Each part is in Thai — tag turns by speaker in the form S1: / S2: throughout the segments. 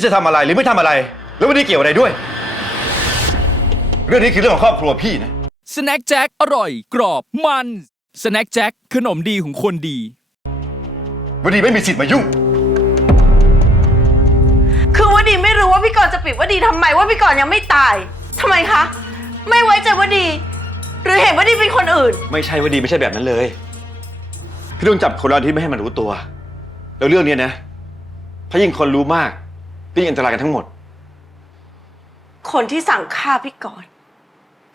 S1: พี่จะทำอะไรหรือไม่ทำอะไร แล้ววันนี้เกี่ยวอะไรด้วย เรื่องนี้คือเรื่องของครอบครัวพี่นะ
S2: สแน็คแจ็คอร่อย กรอบมันสแน็คแจ็คขนมดีของคนดี
S1: วันนี้ไม่มีสิทธิ์มายุ่ง
S3: คือว่าดีไม่รู้ว่าพี่กรณ์จะปิดว่าดีทำไมว่าพี่กรณ์ยังไม่ตายทำไมคะ ไม่ไว้ใจว่าดี หรือเห็นว่าดีเป็นคนอื่น
S1: ไม่ใช่ว่าดีไม่ใช่แบบนั้นเลย พี่ต้องจับคนร้ายที่ไม่ให้มันรู้ตัว แล้วเรื่องเนี้ยนะ ถ้ายิ่งคนรู้มาก ก็ยิ่อันตรายกันทั้งหมด
S3: คนที่สั่งฆ่าพี่กรณ์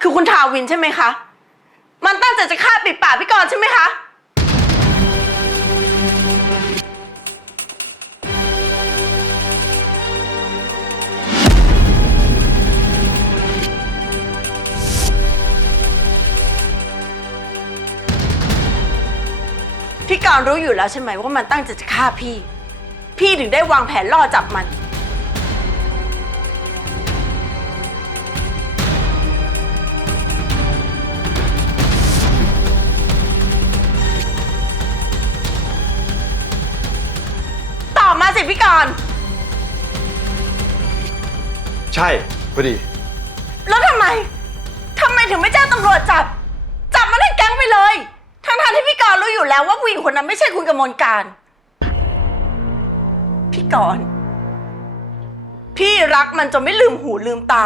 S3: คือคุณทาวินใช่ไหมคะ มันตั้งใจจะฆ่าปิดปากพี่กรณ์ใช่ไหมคะ พี่กรณ์รู้อยู่แล้วใช่ไหมว่ามันตั้งใจจะฆ่าพี่ พี่ถึงได้วางแผนล่อจับมัน สิพี่กรณ์
S1: ใช่พอดี
S3: แล้วทำไมทำไมถึงไม่แจ้งตำรวจจับ จับมันให้แก๊งไปเลย ทั้งๆที่พี่กรณ์รู้อยู่แล้วว่าผู้หญิงคนนั้นไม่ใช่คุณกมลการ พี่กรณ์พี่รักมันจนไม่ลืมหูลืมตา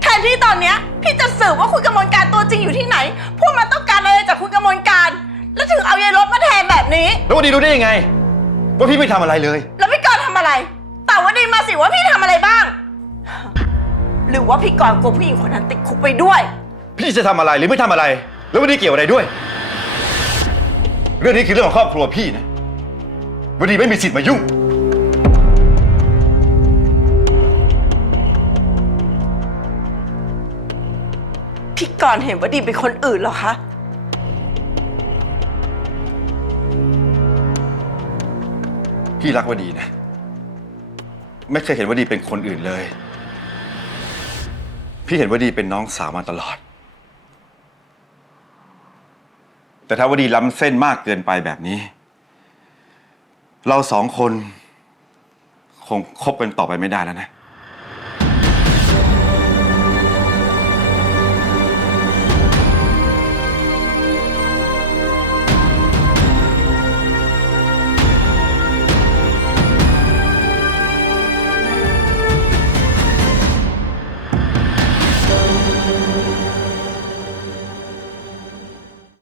S3: แทนที่ตอนเนี้ยพี่จะสืบว่าคุณกมลการตัวจริงอยู่ที่ไหน พวกมันต้องการอะไรจากคุณกมลการ แล้วถึงเอายายรถมาแทนแบบนี้
S1: แล้ววันนี้รู้ได้ยังไง ว่าพี่ไม่ทำอะไรเลย
S3: แล้วพี่กรณ์ทำอะไรตอบว่าดีมาสิว่าพี่ทำอะไรบ้าง หรือว่าพี่กรณ์กลัวผู้หญิงคนนั้นติดคุกไปด้วย
S1: พี่จะทำอะไรหรือไม่ทำอะไร แล้ววันนี้เกี่ยวอะไรด้วย เรื่องนี้คือเรื่องของครอบครัวพี่นะวันนี้ไม่มีสิทธิ์มายุ่ง
S3: พี่กรณ์เห็นว่าดีเป็นคนอื่นเหรอคะ
S1: พี่รักวดีนะ ไม่เคยเห็นวดีเป็นคนอื่นเลย พี่เห็นวดีเป็นน้องสาวมาตลอด แต่ถ้าวดีล้ำเส้นมากเกินไปแบบนี้ เราสองคน คงคบกันต่อไปไม่ได้แล้วนะ